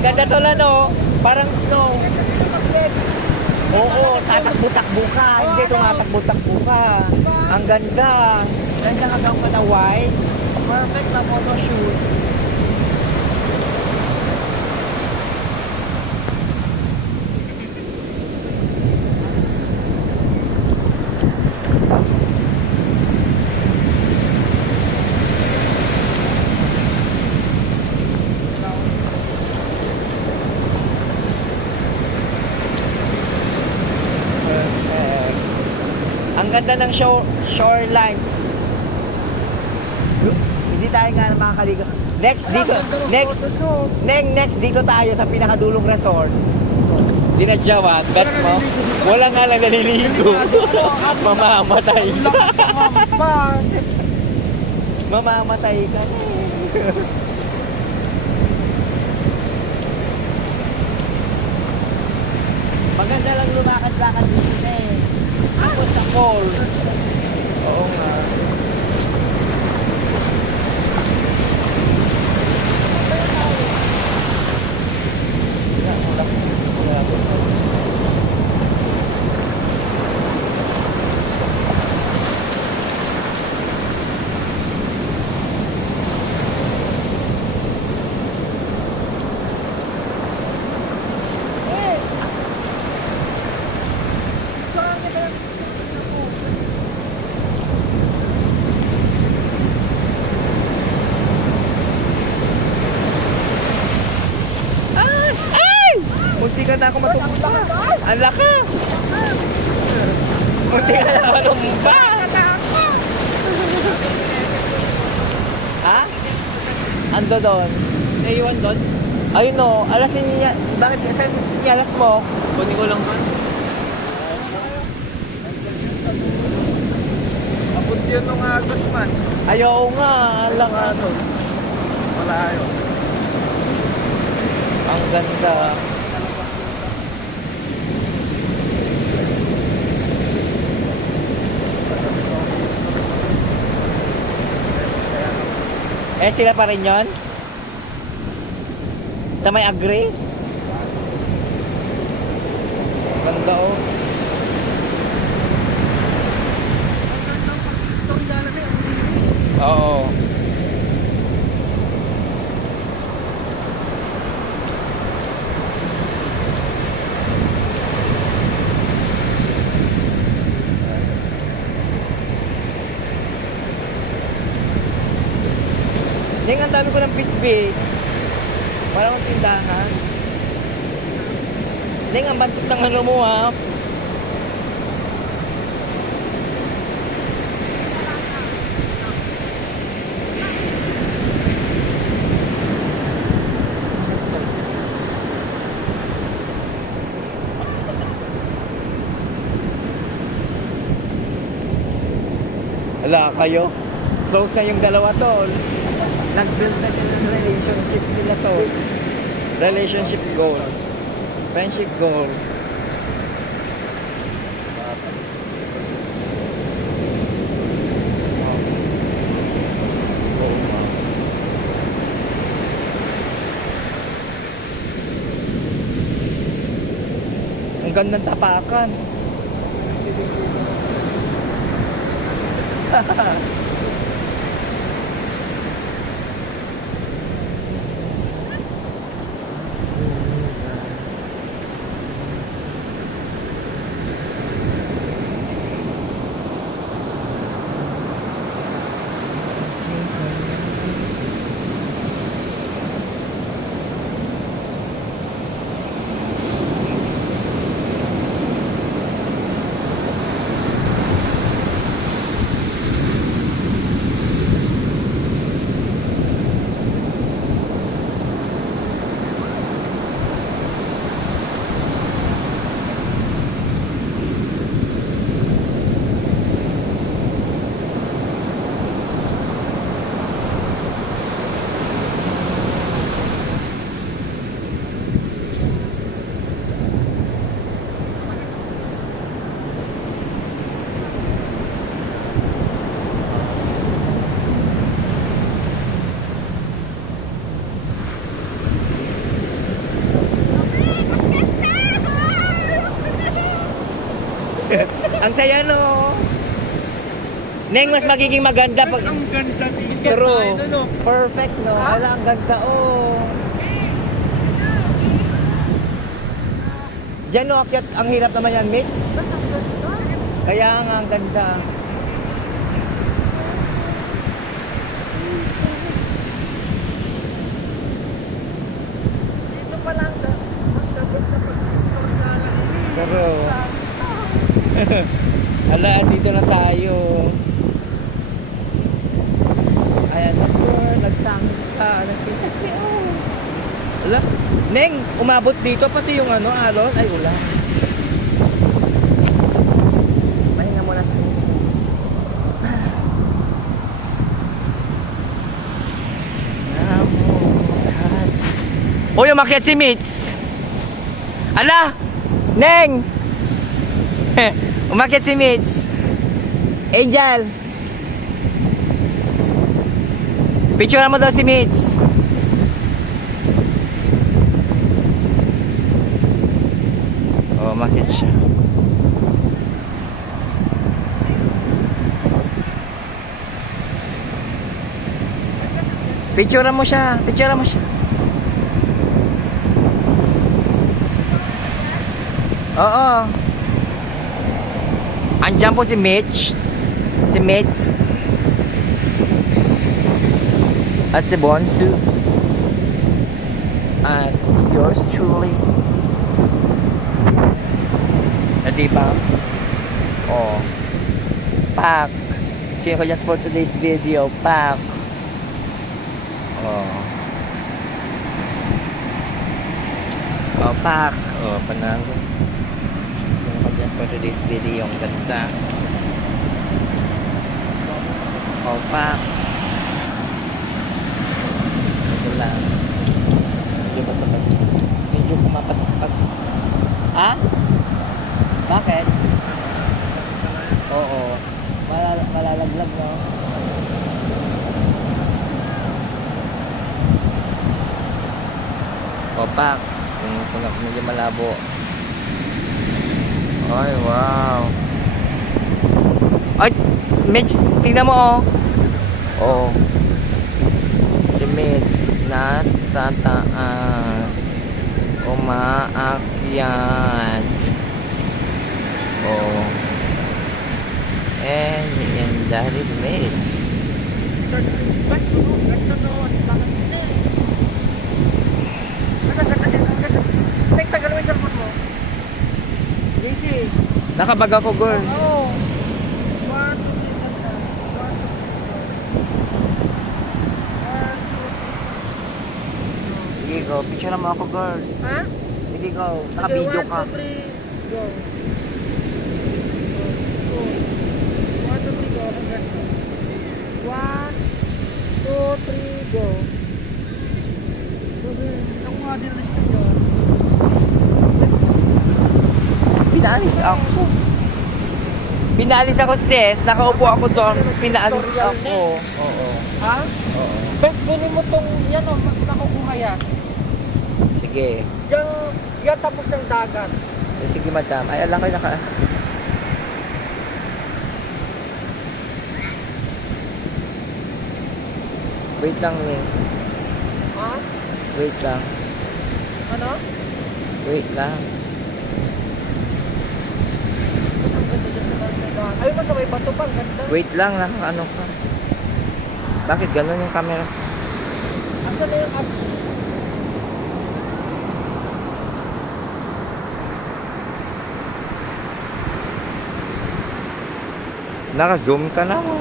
Ang ganda tol ano, parang snow. Oo, tatakbo-takbo ka. Hindi, tumatakbo-takbo ka. Ang ganda. Ganda hanggang Manaway. Perfect na photoshoot. Ang ganda ng shoreline. Hindi tayo nga makakaligo. Next dito, next dito tayo sa pinakadulong resort. Dinadyawan, bet mo. Wala nga lang naliligo. Mamamatay ka. Mamamatay ka. Maganda lang lumakad-lakad dito eh. Ako sa falls. Oo nga. Munti ka na ako matumba. Ang lakas. Munti ka na matumba. Ha? Ando doon. Naiwan doon? Ayun o, alasin niya. Bakit? Saan niya alas mo? Kunin ko lang man. Abot yun nung agos man. Ayaw nga. Alang ano. Malayo. Ang ganda. Eh, sila pa rin yun? Sa may agree? Ganda oh. Oo. Ding, ang dami ko ng bitbit. Parang ang tindahan. Ding, ang bantot ng ano mo ha. Wala kayo. Close na yung dalawa tol. Nag-build na sila ng relationship nila to. Relationship goal. Friendship goals. Ang gandang tapakan. Ang saya no. Neng, mas magiging maganda pag... Ang ganda dito. True. Tayo dun, oh. Perfect no. Wala, ang ganda oh. Diyan no, akyat, ang hirap naman yan, Mitch. Kaya nga, ang ganda. Dito pa lang ang dapat sa pagkakala. Pero... Ala, dito na tayo. Ayan na po, nagsangit ka, nagpitas ni oh. Ala, Neng, umabot dito pati yung ano, alon, ay ulan. Mahinga muna tayo. Uy, umakyat si Mitch. Ala, Neng! Umakyat si Mitch. Angel. Picture mo daw si Mitch. Oh, umakyat siya. Picture mo siya. Picture mo siya. Oo. Andiyan po si Mitch. Si Mitch. At si Bonsu. At yours truly. Na diba? Oh. Pak. Share ko just for today's video. Pak. Oh. Oh, pak. Oh, panalo. For today's video, ang ganda. Opa. Ito lang. Medyo basa-bas. Medyo kumapat-kapat. Ha? Bakit? Oo. Malalaglag, no? Opa. Kung medyo malabo. Ay, wow. Ay, Mitch, tingnan mo oh. Oh. Si Mitch na sa taas. Umaakyat. Oh. And that is Mitch. Ba't mo? Ganda noon. Bakit hindi? Ganda. Tek, tagal mo yung cellphone mo. JC. Nakabag ako, girl. Oo. 1, 2, 3, ganda. 1, 2, 3. Sige, go. Picture mo ako, girl. Ha? Sige, go. Naka-video ka. 1, 2, 3, go. 1, 2, 3, go. Ang ganda. 1, 2, 3, go. Ako nga din na siya go. Pinalis ako. Pinalis ako, sis. Nakaupo ako doon. Pinalis ako. Oo. Ha? Oo. Bet, kunin mo tong, yan o, nakukuha yan. Sige. Yan tapos ng dagat. Sige, madam. Ay, alam kayo naka... Wait lang, Ning. Ha? Wait lang. Ano? Wait lang. Ang ganda dyan sa dagat. Ayun mo sa may bato pa, ang ganda. Wait lang, ano ka. Bakit ganun yung camera? Asa na yung app? Naka-zoom ka na mo.